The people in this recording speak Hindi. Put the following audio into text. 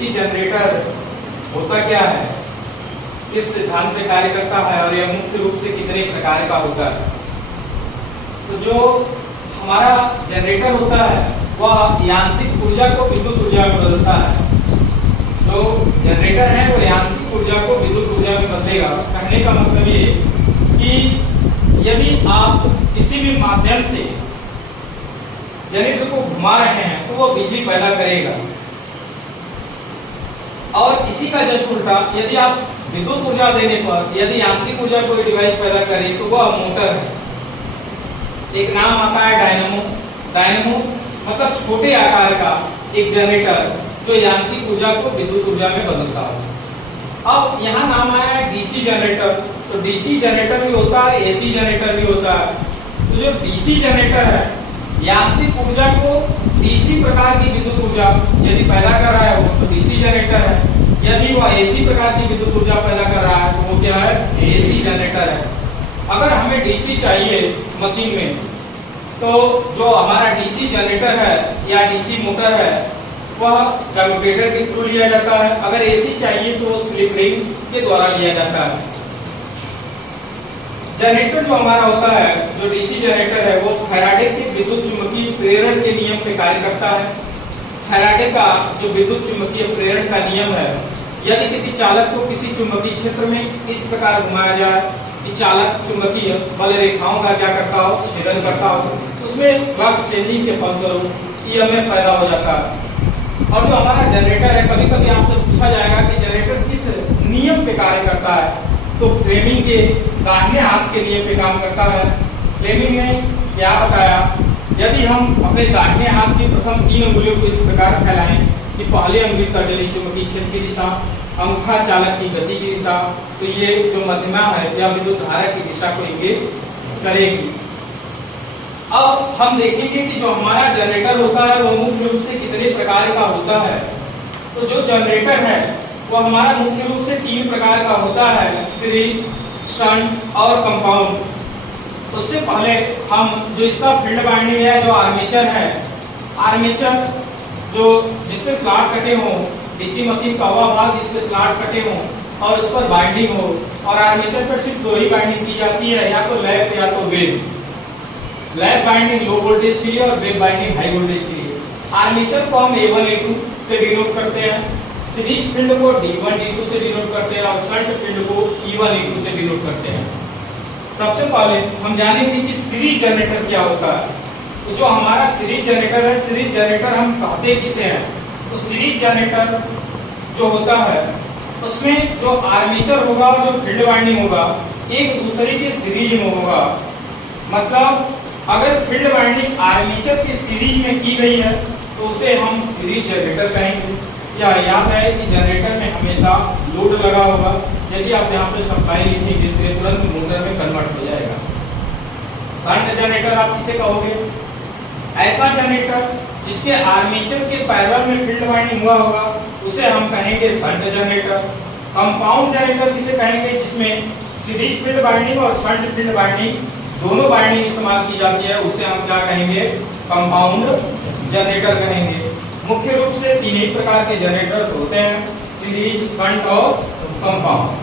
डीसी जनरेटर होता क्या है, किस सिद्धांत पे कार्य करता है और यह मुख्य रूप से कितने प्रकार का होता है। तो जो हमारा जनरेटर होता है वह यांत्रिक ऊर्जा को विद्युत ऊर्जा में बदलता है। जो जनरेटर है वो यांत्रिक ऊर्जा को विद्युत ऊर्जा में बदलेगा। कहने का मतलब ये कि यदि आप किसी भी माध्यम से जनरेटर को घुमा रहे हैं तो वो बिजली पैदा करेगा। और इसी का जस्ट उल्टा यदि आप विद्युत ऊर्जा देने पर यदि यांत्रिक ऊर्जा कोई डिवाइस पैदा करे तो वह मोटर है। एक नाम आता है डायनेमो। डायनेमो मतलब छोटे आकार का एक जनरेटर जो यांत्रिक ऊर्जा को विद्युत ऊर्जा में बदलता है। अब यहाँ नाम आया है डीसी जनरेटर। तो डीसी जनरेटर भी होता है, एसी जनरेटर भी होता है। तो जो डीसी जनरेटर है यांत्रिक ऊर्जा को डीसी प्रकार की विद्युत ऊर्जा यदि पैदा कर रहा है वो तो डीसी जनरेटर है। यदि वह एसी प्रकार की विद्युत ऊर्जा पैदा कर रहा है तो वो क्या है, एसी जनरेटर है। अगर हमें डीसी चाहिए मशीन में तो जो हमारा डीसी जनरेटर है या डीसी मोटर है वह कम्यूटेटर के थ्रू लिया जाता है। अगर एसी चाहिए तो स्लिप रिंग के द्वारा लिया जाता है। जनरेटर जो हमारा होता है, जो डीसी जनरेटर है वो फैराडे के विद्युत चुंबकीय प्रेरण के नियम पे कार्य करता है। फैराडे का जो विद्युत चुंबकीय प्रेरण का नियम है, यदि किसी चालक को किसी चुंबकीय क्षेत्र में इस प्रकार घुमाया जाए कि चालक चुंबकीय बल रेखाओं का क्या करता हो, छेदन करता हो, उसमें फ्लक्स चेंजिंग के फलस्वरूप ईएमएफ पैदा हो जाता है। और जो हमारा जनरेटर है, कभी कभी आपसे पूछा जाएगा कि जनरेटर किस नियम पे कार्य करता है, तो फ्लेमिंग के दाहिने हाथ के नियम पे काम करता है। फ्लेमिंग ने क्या बताया, यदि हम अपने दाहिने हाथ की प्रथम 3 अंगुलियों को इस प्रकार फैलाएं कि पहली अंगुली तर्जनी चुंबकीय क्षेत्र की दिशा, अंगूठा चालक की गति की दिशा, तो ये जो मध्यमा है या विद्युत धारा की दिशा को इंगित करेगी। अब हम देखेंगे कि जो हमारा जनरेटर होता है वो मुख्य रूप से कितने प्रकार का होता है। तो जो जनरेटर है वो हमारा मुख्य रूप से 3 प्रकार का होता है, सीरीज, शंट और कंपाउंड। उससे पहले हम जो इसका फील्ड वाइंडिंग है, जो आर्मेचर है, आर्मेचर जो जिसपे स्लॉट कटे हों, डीसी मशीन का वह भाग जिसपे स्लॉट कटे हों और उस पर बाइंडिंग हो, और आर्मेचर पर सिर्फ 2 ही बाइंडिंग की जाती है, या तो लैप या तो wave. Lap binding low voltage के लिए और वेव बाइंडिंग हाई वोल्टेज के लिए। आर्मेचर को हम A1 A2 से डिनोट करते हैं, सीरीज फील्ड को D1 D2 से डिनोट करते हैं और शंट फील्ड को E1 E2 से डिनोट करते हैं। सबसे पहले हम जानेंगे कि सीरीज जनरेटर क्या होता है। तो जो हमारा सीरीज जनरेटर है, सीरीज जनरेटर हम कहते किसे हैं, तो सीरीज जनरेटर जो होता है उसमें जो आर्मेचर होगा और जो फील्ड वाइंडिंग होगा एक दूसरे के सीरीज में होगा। मतलब अगर फील्ड वाइंडिंग आर्मेचर की सीरीज में की गई है तो उसे हम सीरीज जनरेटर कहेंगे। या याद है कि जनरेटर में हमेशा लोड लगा होगा, यदि आप यहाँ पे सप्लाई लिखेंगे तो ये तुरंत मोटर में कन्वर्ट हो जाएगा। शंट जनरेटर आप किसे कहोगे, ऐसा जनरेटर जिसके आर्मेचर के पैरेलल में फील्ड वाइंडिंग हुआ होगा उसे हम कहेंगे शंट जनरेटर। कंपाउंड जनरेटर किसे कहेंगे, जिसमें सीरीज फील्ड वाइंडिंग और शंट फील्ड वाइंडिंग दोनों बाइंडिंग इस्तेमाल की जाती है, उसे हम क्या कहेंगे, कंपाउंड जनरेटर कहेंगे। मुख्य रूप से 3 ही प्रकार के जनरेटर होते हैं, सीरीज, शंट और कंपाउंड।